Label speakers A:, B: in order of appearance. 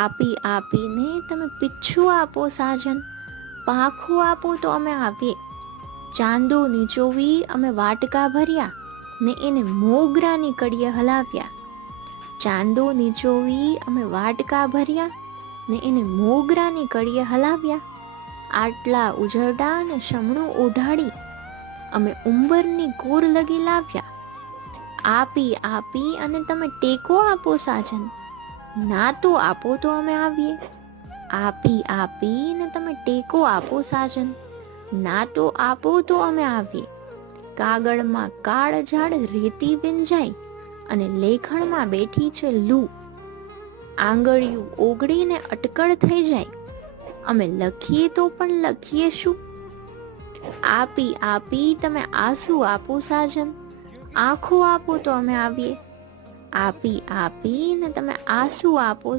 A: આપી આપીને તમે પીછું આપો સાજન પાંખું આપો તો અમે આપીએ ચાંદો નીચોવી અમે વાટકા ભર્યા ને એને મોગરાની કડીએ હલાવ્યા ચાંદો નીચોવી અમે વાટકા ભર્યા ને એને મોગરાની કડીએ હલાવ્યા આટલા ઉજરડા ને શમણું ઓઢાડી અમે ઉંબરની કોર લગી લાવ્યા આપી આપી અને તમે ટેકો આપો સાજન ના તો આપો તો અમે આવીએ આપી આપીને તમે ટેકો આપો સાજન ના તો આપો તો અમે આવીએ કાગળમાં કાળ ઝાડ રેતી બિન જાય અને લેખણમાં બેઠી છે લૂ આંગળિયું ઓગળીને અટકળ થઈ જાય અમે લખીએ તો પણ લખીએ શું આપી આપી તમે આંસુ આપો સાજન આંખો આપો તો અમે આવીએ આપી આપીને તમે આંસુ આપો